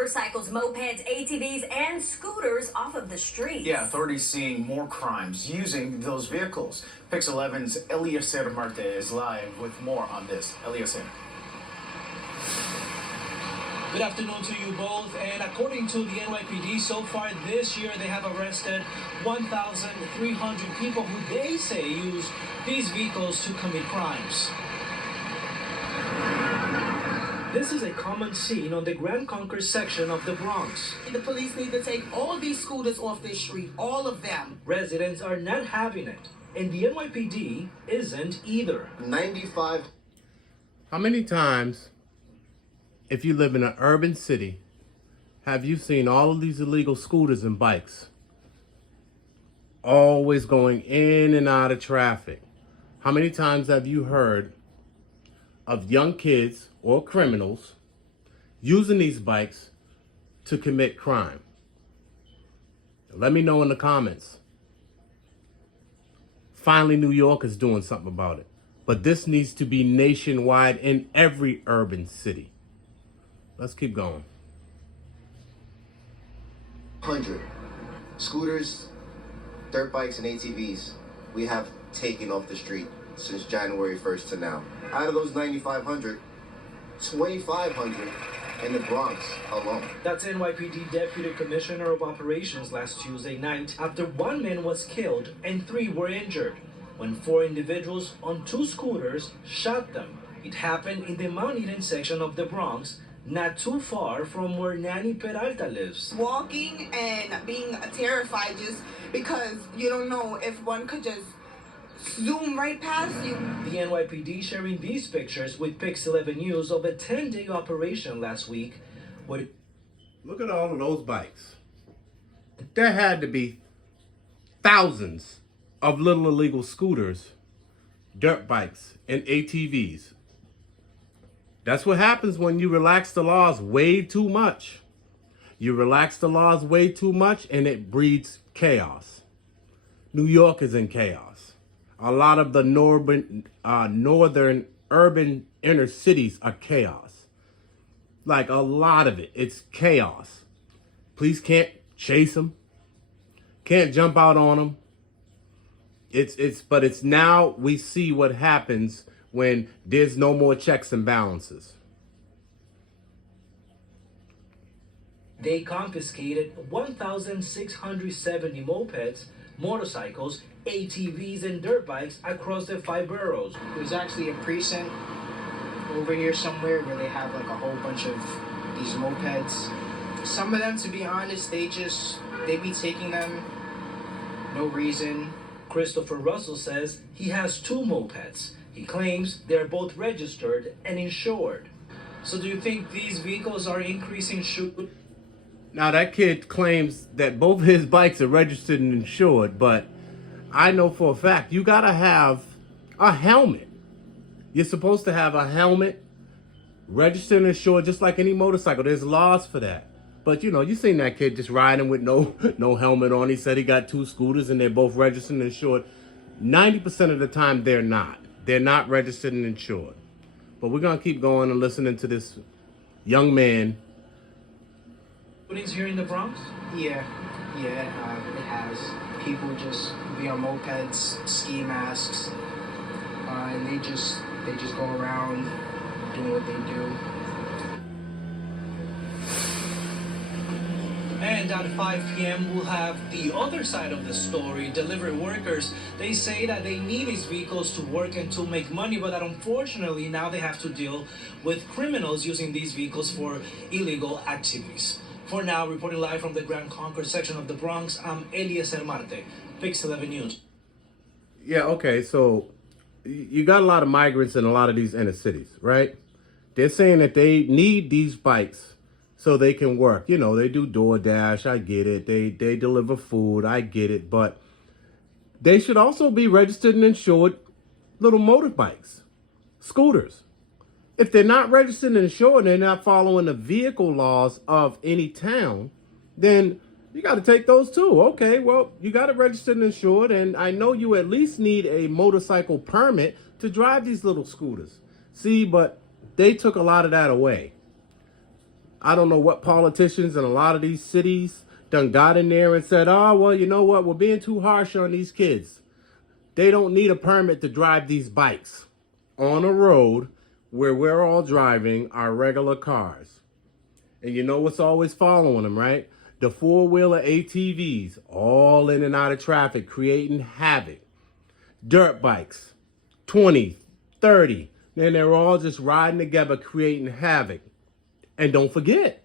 Motorcycles, mopeds, ATVs, and scooters off of the streets. Yeah, authorities seeing more crimes using those vehicles. Pix 11's Eliezer Marte is live with more on this. Eliezer. Good afternoon to you both. And according to the NYPD, so far this year, they have arrested 1,300 people who they say use these vehicles to commit crimes. This is a common scene on the Grand Concourse section of the Bronx. The police need to take all these scooters off this street, all of them. Residents are not having it, and the NYPD isn't either. 95. How many times, if you live in an urban city, have you seen all of these illegal scooters and bikes always going in and out of traffic? How many times have you heard of young kids or criminals using these bikes to commit crime? Let me know in the comments. Finally, New York is doing something about it. But this needs to be nationwide in every urban city. Let's keep going. 100 scooters, dirt bikes, and ATVs we have taken off the street since January 1st to now. Out of those 9,500, 2,500 in the Bronx alone. That's NYPD Deputy Commissioner of Operations last Tuesday night after one man was killed and 3 were injured when 4 individuals on 2 scooters shot them. It happened in the Mount Eden section of the Bronx, not too far from where Nanny Peralta lives. Walking and being terrified just because you don't know if one could just zoom right past you. The NYPD sharing these pictures with Pix 11 News of a 10-day operation last week. Look at all of those bikes. There had to be thousands of little illegal scooters, dirt bikes, and ATVs. That's what happens when you relax the laws way too much. You relax the laws way too much and it breeds chaos. New York is in chaos. A lot of the northern urban inner cities are chaos. Like a lot of it, it's chaos. Police can't chase them, can't jump out on them. But it's now we see what happens when there's no more checks and balances. They confiscated 1,670 mopeds, motorcycles, ATVs, and dirt bikes across the 5 boroughs. There's actually a precinct over here somewhere where they have like a whole bunch of these mopeds. Some of them, to be honest, they be taking them, no reason. Christopher Russell says he has 2 mopeds. He claims they're both registered and insured. So do you think these vehicles are increasing shoot? Now that kid claims that both of his bikes are registered and insured, but I know for a fact you gotta have a helmet. You're supposed to have a helmet, registered and insured, just like any motorcycle. There's laws for that. But you know, you seen that kid just riding with no helmet on. He said he got 2 scooters and they're both registered and insured. 90% of the time they're not. They're not registered and insured. But we're gonna keep going and listening to this young man. Shootings here in the Bronx? Yeah, it has. People just be on mopeds, ski masks, and they just go around doing what they do. And at 5 p.m. we'll have the other side of the story. Delivery workers, they say that they need these vehicles to work and to make money, but that unfortunately now they have to deal with criminals using these vehicles for illegal activities. For now, reporting live from the Grand Concourse section of the Bronx, I'm Eliezer Marte, Pix 11 News. Yeah, okay, so you got a lot of migrants in a lot of these inner cities, right? They're saying that they need these bikes so they can work. You know, they do DoorDash, I get it. They deliver food, I get it. But they should also be registered and insured little motorbikes, scooters. If they're not registered and insured and they're not following the vehicle laws of any town, then you got to take those too. Okay, well, you got it registered and insured, and I know you at least need a motorcycle permit to drive these little scooters. See, but they took a lot of that away. I don't know what politicians in a lot of these cities done got in there and said, oh, well, you know what? We're being too harsh on these kids. They don't need a permit to drive these bikes on a road where we're all driving our regular cars. And you know what's always following them, right? The four-wheeler ATVs, all in and out of traffic, creating havoc. Dirt bikes, 20, 30, and they're all just riding together, creating havoc. And don't forget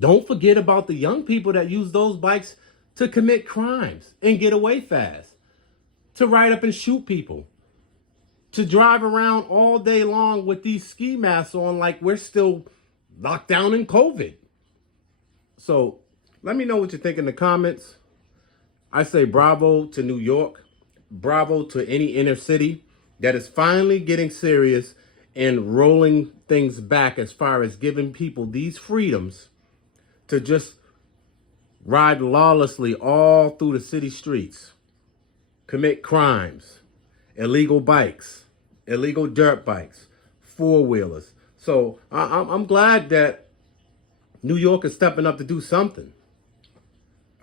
about the young people that use those bikes to commit crimes and get away fast, to ride up and shoot people, to drive around all day long with these ski masks on like we're still locked down in COVID. So let me know what you think in the comments. I say bravo to New York. Bravo to any inner city that is finally getting serious and rolling things back as far as giving people these freedoms to just ride lawlessly all through the city streets, commit crimes, illegal bikes, illegal dirt bikes, four-wheelers. So I'm glad that New York is stepping up to do something.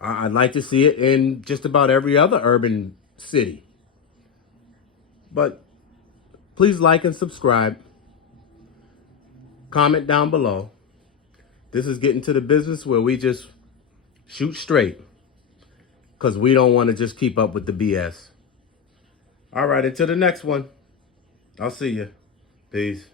I'd like to see it in just about every other urban city. But please like and subscribe. Comment down below. This is getting to the business where we just shoot straight, because we don't want to just keep up with the BS. All right, until the next one. I'll see you. Peace.